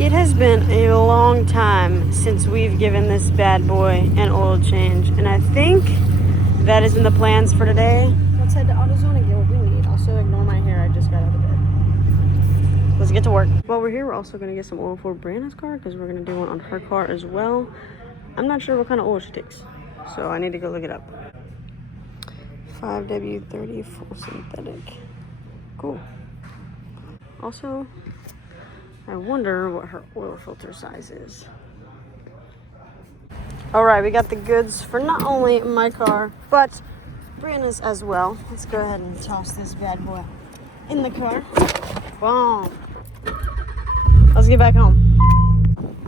It has been a long time since we've given this bad boy an oil change, and I think that is in the plans for today. Let's head to AutoZone and get what we need. Also, ignore my hair, I just got out of bed. Let's get to work. While we're here, we're also going to get some oil for Brianna's car because we're going to do one on her car as well. I'm not sure what kind of oil she takes, so I need to go look it up. 5W30 full synthetic. Cool. Also, I wonder what her oil filter size is. All right, we got the goods for not only my car, but Brianna's as well. Let's go ahead and toss this bad boy in the car. Boom. Let's get back home.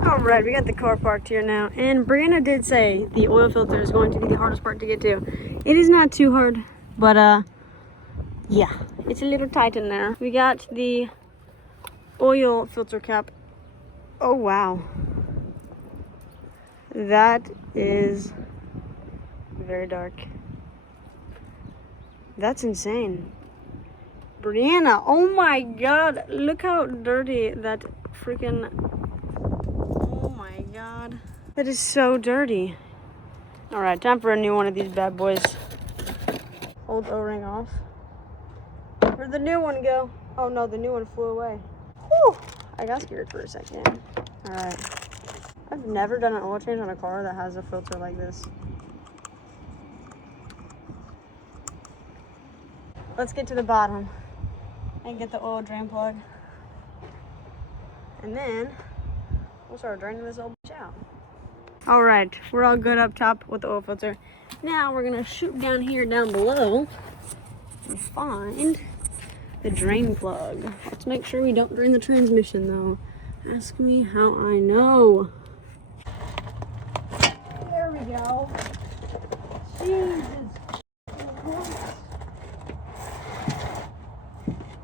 All right, we got the car parked here now, and Brianna did say the oil filter is going to be the hardest part to get to. It is not too hard, but yeah, it's a little tight in there. We got the oil filter cap. Oh wow, that is very dark. That's insane. Brianna, oh my god, look how dirty that freaking, oh my god, that is so dirty. All right, time for a new one of these bad boys. Old O-ring off. Where'd the new one go? Oh no, the new one flew away. Whew, I got scared for a second. All right, I've never done an oil change on a car that has a filter like this. Let's get to the bottom and get the oil drain plug. And then we'll start draining this old bitch out. All right, we're all good up top with the oil filter. Now we're gonna shoot down here, down below, and find the drain plug. Let's make sure we don't drain the transmission though. Ask me how I know. There we go. Jesus.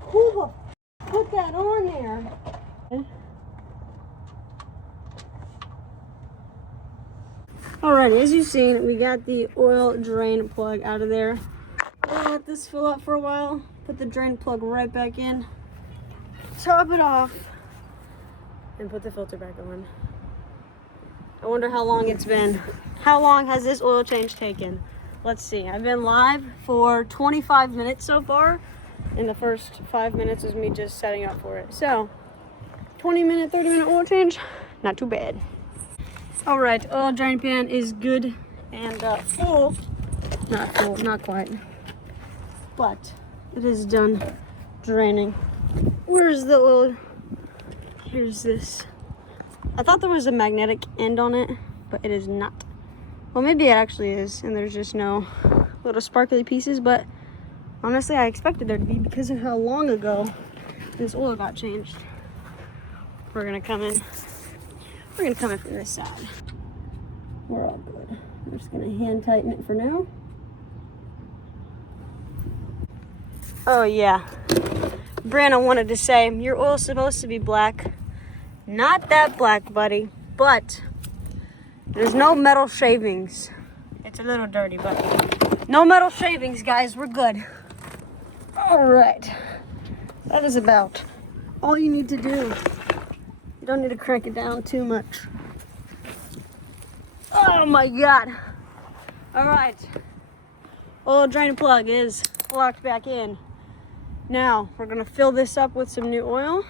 Who put that on there? Alright, as you've seen, we got the oil drain plug out of there. We'll let this fill up for a while. Put the drain plug right back in. Top it off. And put the filter back on. I wonder how long it's been. How long has this oil change taken? Let's see. I've been live for 25 minutes so far. And the first 5 minutes was me just setting up for it. So, 20-minute, 30-minute oil change, not too bad. All right, oil drain pan is good and full. Not full, not quite. But it is done draining. Where's the oil? Here's this. I thought there was a magnetic end on it, but it is not. Well, maybe it actually is, and there's just no little sparkly pieces, but honestly, I expected there to be because of how long ago this oil got changed. We're gonna come in. We're gonna come in from this side. We're all good. I'm just gonna hand tighten it for now. Oh yeah. Brianna wanted to say, your oil's supposed to be black. Not that black, buddy, but there's no metal shavings. It's a little dirty, but no metal shavings, guys, we're good. All right, that is about all you need to do. You don't need to crank it down too much. Oh my God. All right, oil drain plug is locked back in. Now we're gonna fill this up with some new oil,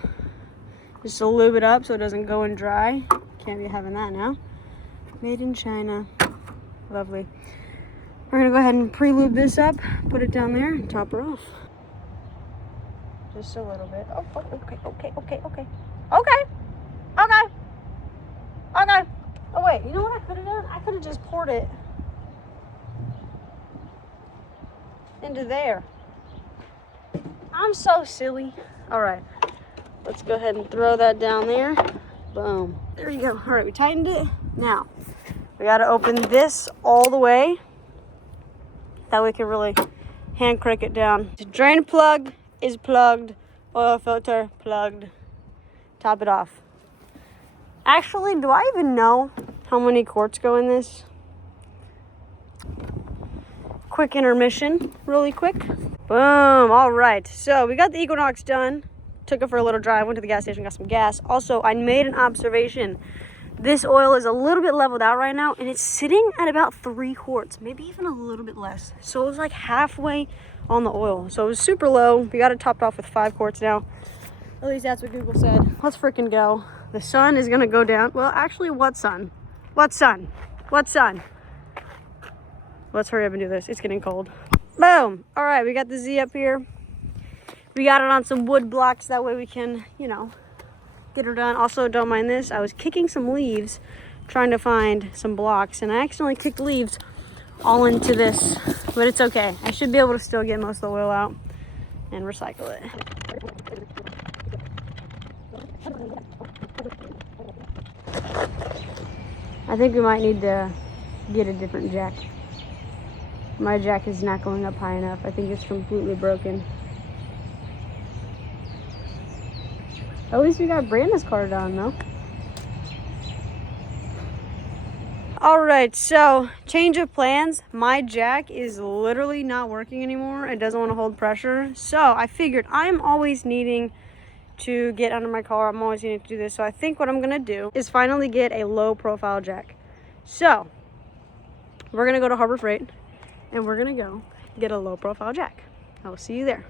just to lube it up so it doesn't go in dry. Can't be having that now. Made in China, lovely. We're gonna go ahead and pre-lube this up, put it down there, and top her off. Just a little bit. Oh, okay. Oh wait, you know what I could have done? I could have just poured it into there. I'm so silly. All right, let's go ahead and throw that down there. Boom. There you go. All right, we tightened it. Now, we got to open this all the way. That we can really hand crank it down. The drain plug is plugged. Oil filter plugged. Top it off. Actually, do I even know how many quarts go in this? Quick intermission, really quick. Boom. All right, so we got the Equinox done. took it for a little drive, went to the gas station, got some gas. Also, I made an observation. This oil is a little bit leveled out right now, and it's sitting at about 3 quarts, maybe even a little bit less. So it was like halfway on the oil. So it was super low. We got it topped off with 5 quarts now. At least that's what Google said. Let's freaking go. The sun is gonna go down. Well, actually, what sun? What sun? What sun? Let's hurry up and do this. It's getting cold. Boom. All right, we got the Z up here. We got it on some wood blocks. That way we can, you know, get her done. Also, don't mind this. I was kicking some leaves, trying to find some blocks, and I accidentally kicked leaves all into this, but it's okay. I should be able to still get most of the oil out and recycle it. I think we might need to get a different jack. My jack is not going up high enough. I think it's completely broken. At least we got Brandon's car done, though. All right, so change of plans. My jack is literally not working anymore. It doesn't want to hold pressure. So I figured I'm always needing to get under my car. I'm always needing to do this. So I think what I'm gonna do is finally get a low profile jack. So we're gonna go to Harbor Freight and we're gonna go get a low profile jack. I will see you there.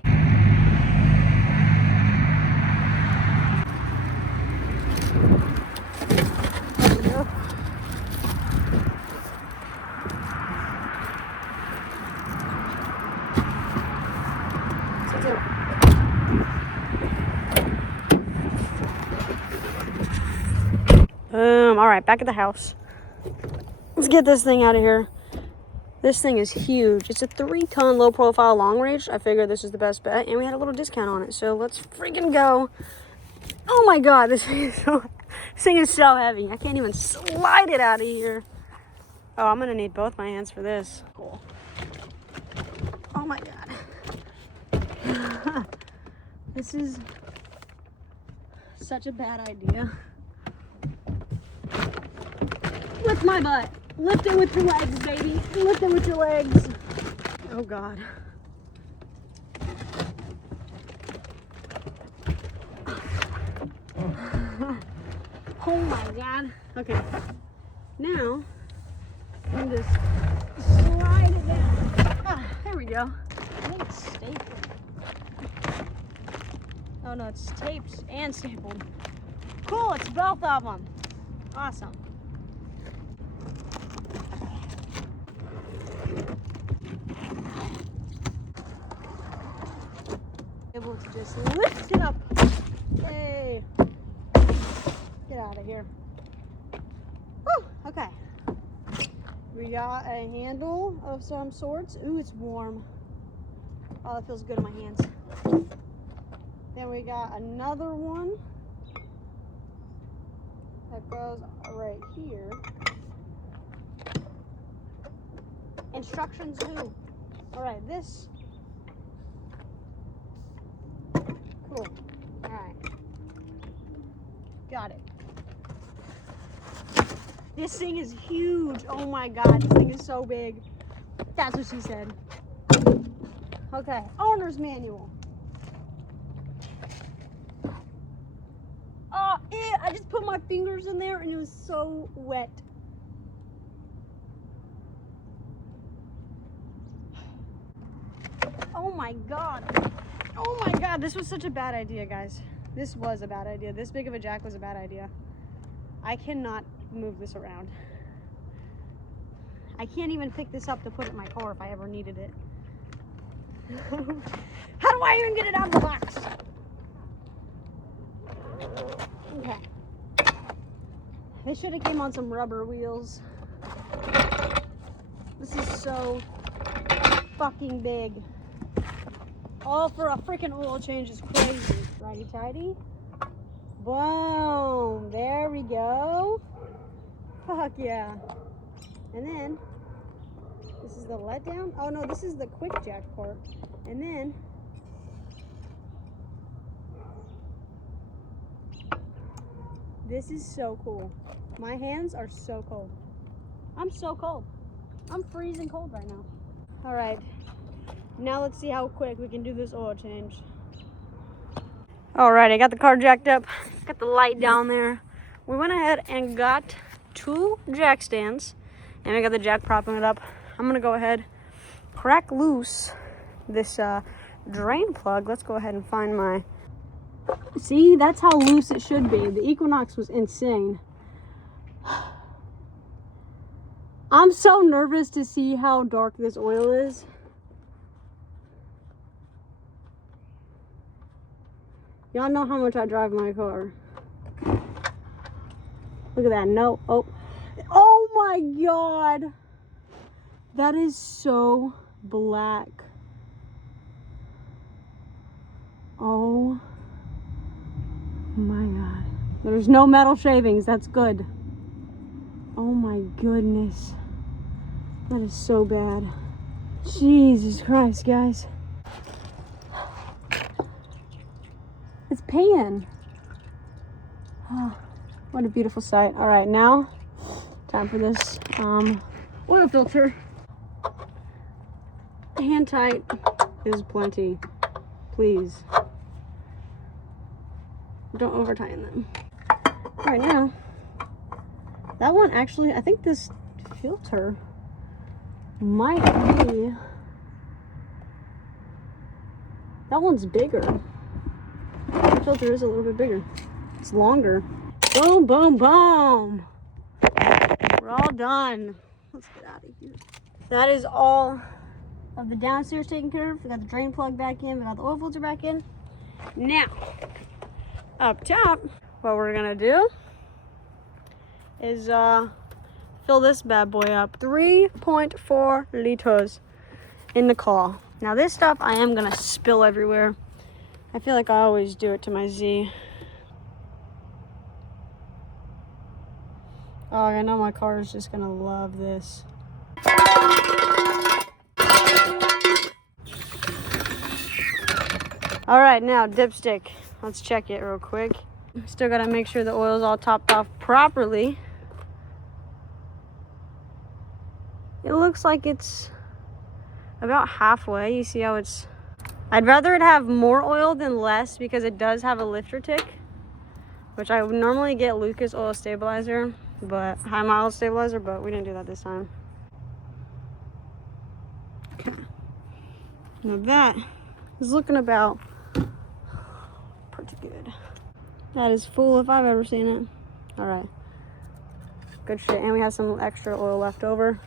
All right, back at the house. Let's get this thing out of here. This thing is huge. It's a 3-ton low profile long range. I figured this is the best bet, and we had a little discount on it. So let's freaking go. Oh my God, this thing is so heavy. I can't even slide it out of here. Oh, I'm gonna need both my hands for this. Cool. Oh my God. This is such a bad idea. Lift my butt. Lift it with your legs, baby. Lift it with your legs. Oh God. Oh my God. Okay. Now, I'm just slide it down. Ah, there we go. I think it's stapled. Oh no, it's taped and stapled. Cool, it's both of them. Awesome. Able to just lift it up. Yay. Get out of here. Whew, okay. We got a handle of some sorts. Ooh, it's warm. Oh, that feels good in my hands. Then we got another one that goes right here. Instructions who? All right, this. Cool. All right. Got it. This thing is huge. Oh my God, this thing is so big. That's what she said. Okay, owner's manual. Oh, ew, I just put my fingers in there and it was so wet. Oh my God. Oh my God, this was such a bad idea, guys. This was a bad idea. This big of a jack was a bad idea. I cannot move this around. I can't even pick this up to put it in my car if I ever needed it. How do I even get it out of the box? Okay. They should have came on some rubber wheels. This is so fucking big. All for a freaking oil change is crazy. Righty tighty. Boom. There we go. Fuck yeah. And then, this is the letdown. Oh no, this is the quick jack part. And then, this is so cool. My hands are so cold. I'm so cold. I'm freezing cold right now. All right. Now let's see how quick we can do this oil change. All right, I got the car jacked up. Got the light down there. We went ahead and got 2 jack stands, and I got the jack propping it up. I'm gonna go ahead, crack loose this drain plug. Let's go ahead and find my... See, that's how loose it should be. The Equinox was insane. I'm so nervous to see how dark this oil is. Y'all know how much I drive my car. Look at that. No. Oh my God. That is so black. Oh my God. There's no metal shavings. That's good. Oh my goodness. That is so bad. Jesus Christ, guys. It's paying. Oh, what a beautiful sight. All right, now time for this oil filter. Hand tight is plenty. Please. Don't over tighten them. All right, now that one actually, I think this filter might be, that one's bigger. The filter is a little bit bigger. It's longer. Boom, boom, boom. We're all done. Let's get out of here. That is all of the downstairs taken care of. We got the drain plug back in. We got the oil filter back in. Now, up top, what we're gonna do is fill this bad boy up. 3.4 liters in the car. Now this stuff I am gonna spill everywhere. I feel like I always do it to my Z. Oh, I know my car is just gonna love this. All right, now dipstick. Let's check it real quick. Still gotta make sure the oil's all topped off properly. It looks like it's about halfway. You see how it's... I'd rather it have more oil than less because it does have a lifter tick, which I would normally get Lucas oil stabilizer, but high mileage stabilizer, but we didn't do that this time. Okay. Now that is looking about pretty good. That is full if I've ever seen it. All right. Good shit. And we have some extra oil left over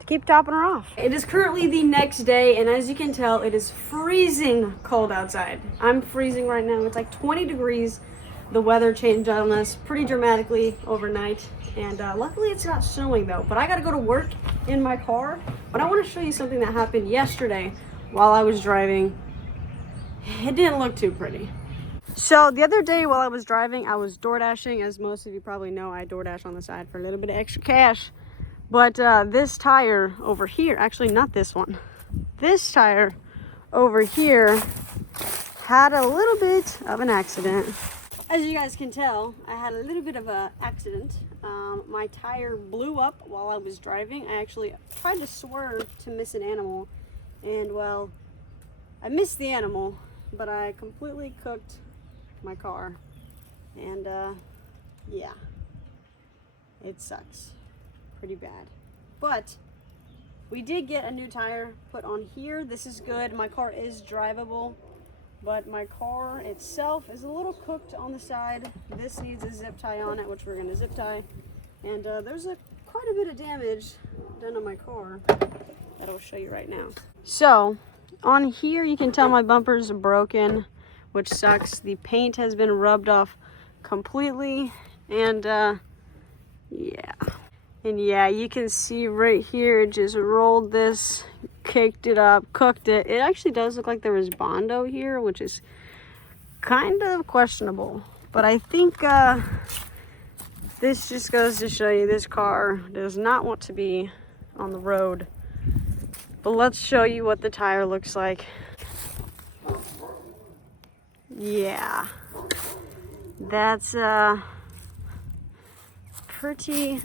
to keep topping her off. It is currently the next day, and as you can tell, it is freezing cold outside. I'm freezing right now. It's like 20 degrees. The weather changed on us pretty dramatically overnight, and luckily it's not snowing though. But I gotta go to work in my car. But I want to show you something that happened yesterday while I was driving. It didn't look too pretty. So the other day while I was driving, I was door dashing. As most of you probably know, I door dash on the side for a little bit of extra cash. But this tire over here, actually not this one, this tire over here had a little bit of an accident. As you guys can tell, I had a little bit of an accident. My tire blew up while I was driving. I actually tried to swerve to miss an animal, and well, I missed the animal, but I completely cooked my car, and yeah, it sucks pretty bad. But we did get a new tire put on here. This is good. My car is drivable, but my car itself is a little cooked on the side. This needs a zip tie on it, which we're going to zip tie, and there's quite a bit of damage done on my car that I'll show you right now. So on here you can tell my bumper's broken, which sucks. The paint has been rubbed off completely, and yeah, you can see right here, it just rolled this, caked it up, cooked it. It actually does look like there was Bondo here, which is kind of questionable, but I think this just goes to show you this car does not want to be on the road. But let's show you what the tire looks like. Yeah, that's pretty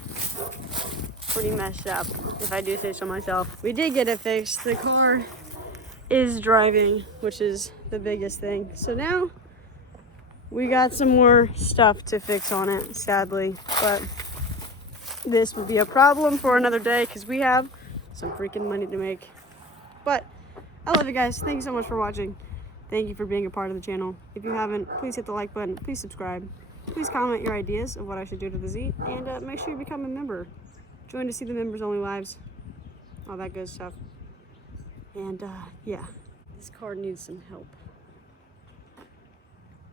messed up, if I do say so myself. We did get it fixed. The car is driving, which is the biggest thing. So now We got some more stuff to fix on it, sadly, but this would be a problem for another day because we have some freaking money to make. But I love you guys. Thank you so much for watching. Thank you for being a part of the channel. If you haven't, please hit the like button. Please subscribe. Please comment your ideas of what I should do to the Z, and make sure you become a member. Join to see the members only lives, all that good stuff. And yeah, this car needs some help.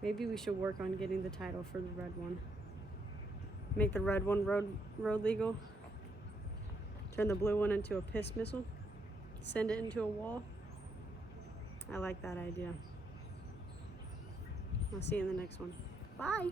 Maybe we should work on getting the title for the red one. Make the red one road legal. Turn the blue one into a piss missile. Send it into a wall. I like that idea. I'll see you in the next one. Bye.